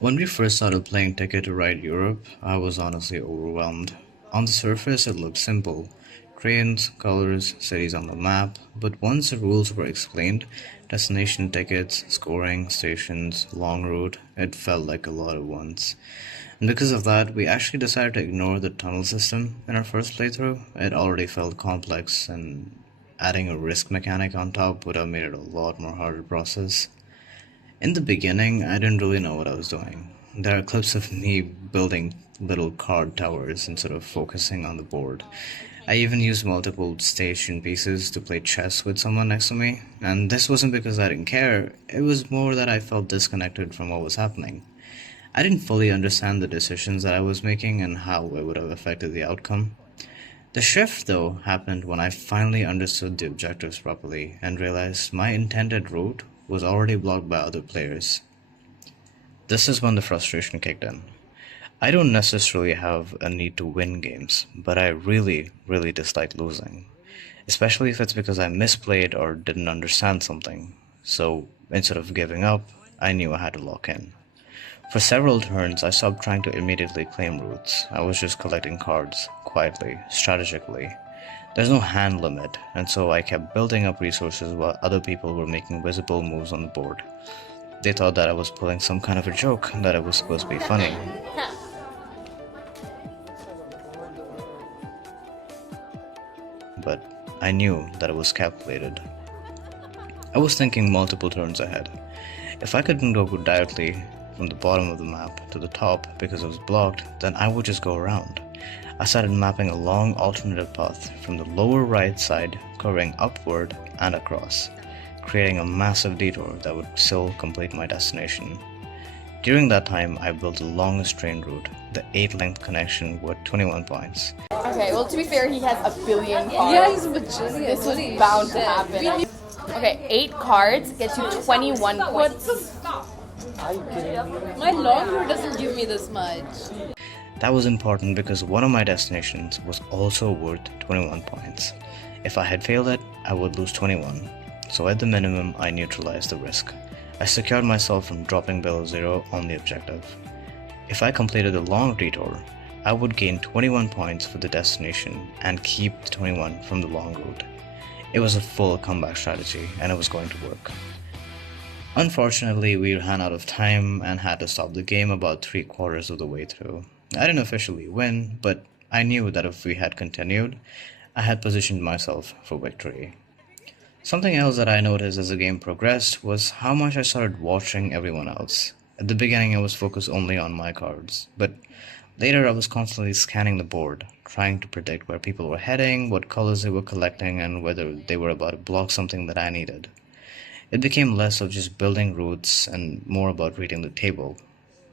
When we first started playing Ticket to Ride Europe, I was honestly overwhelmed. On the surface, it looked simple trains, colors, cities on the map, but once the rules were explained destination tickets, scoring, stations, long route it felt like a lot at once. And because of that, we actually decided to ignore the tunnel system in our first playthrough. It already felt complex, and adding a risk mechanic on top would have made it a lot more harder to process. In the beginning, I didn't really know what I was doing. There are clips of me building little card towers instead of focusing on the board. I even used multiple station pieces to play chess with someone next to me, and this wasn't because I didn't care, it was more that I felt disconnected from what was happening. I didn't fully understand the decisions that I was making and how it would have affected the outcome. The shift, though, happened when I finally understood the objectives properly and realized my intended route was already blocked by other players. This is when the frustration kicked in. I don't necessarily have a need to win games, but I really, really dislike losing, especially if it's because I misplayed or didn't understand something. So instead of giving up, I knew I had to lock in. For several turns, I stopped trying to immediately claim routes. I was just collecting cards, quietly, strategically. There's no hand limit, and so I kept building up resources while other people were making visible moves on the board. They thought that I was pulling some kind of a joke, that it was supposed to be funny, but I knew that it was calculated. I was thinking multiple turns ahead. If I couldn't go directly from the bottom of the map to the top because it was blocked, then I would just go around. I started mapping a long alternative path from the lower right side, curving upward and across, creating a massive detour that would still complete my destination. During that time, I built the longest train route, the 8 length connection with 21 points. Okay, well, to be fair, he has a billion cards. Yeah, he's a bajillion. This was Holy bound to shit. happen. Okay, 8 cards gets you 21 points. My long route doesn't give me this much. That was important because one of my destinations was also worth 21 points. If I had failed it, I would lose 21. So at the minimum, I neutralized the risk. I secured myself from dropping below 0 on the objective. If I completed the long detour, I would gain 21 points for the destination and keep the 21 from the long route. It was a full comeback strategy and it was going to work. Unfortunately, we ran out of time and had to stop the game about 3/4 of the way through. I didn't officially win, but I knew that if we had continued, I had positioned myself for victory. Something else that I noticed as the game progressed was how much I started watching everyone else. At the beginning, I was focused only on my cards, but later I was constantly scanning the board, trying to predict where people were heading, what colors they were collecting, and whether they were about to block something that I needed. It became less of just building routes and more about reading the table.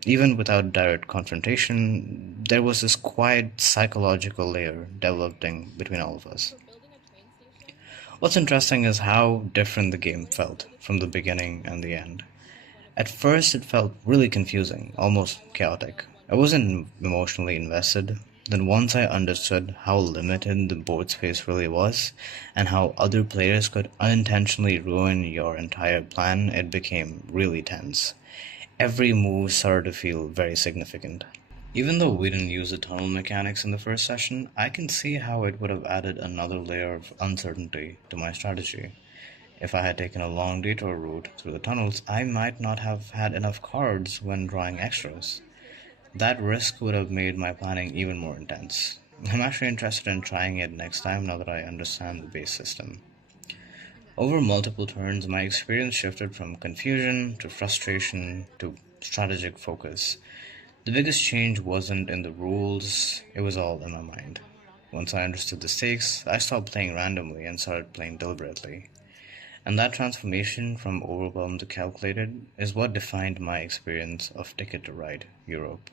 Even without direct confrontation, there was this quiet psychological layer developing between all of us. What's interesting is how different the game felt from the beginning and the end. At first, it felt really confusing, almost chaotic. I wasn't emotionally invested. Then, once I understood how limited the board space really was, and how other players could unintentionally ruin your entire plan, it became really tense. Every move started to feel very significant. Even though we didn't use the tunnel mechanics in the first session, I can see how it would have added another layer of uncertainty to my strategy. If I had taken a long detour route through the tunnels, I might not have had enough cards when drawing extras. That risk would have made my planning even more intense. I'm actually interested in trying it next time now that I understand the base system. Over multiple turns, my experience shifted from confusion to frustration to strategic focus. The biggest change wasn't in the rules, it was all in my mind. Once I understood the stakes, I stopped playing randomly and started playing deliberately. And that transformation from overwhelmed to calculated is what defined my experience of Ticket to Ride Europe.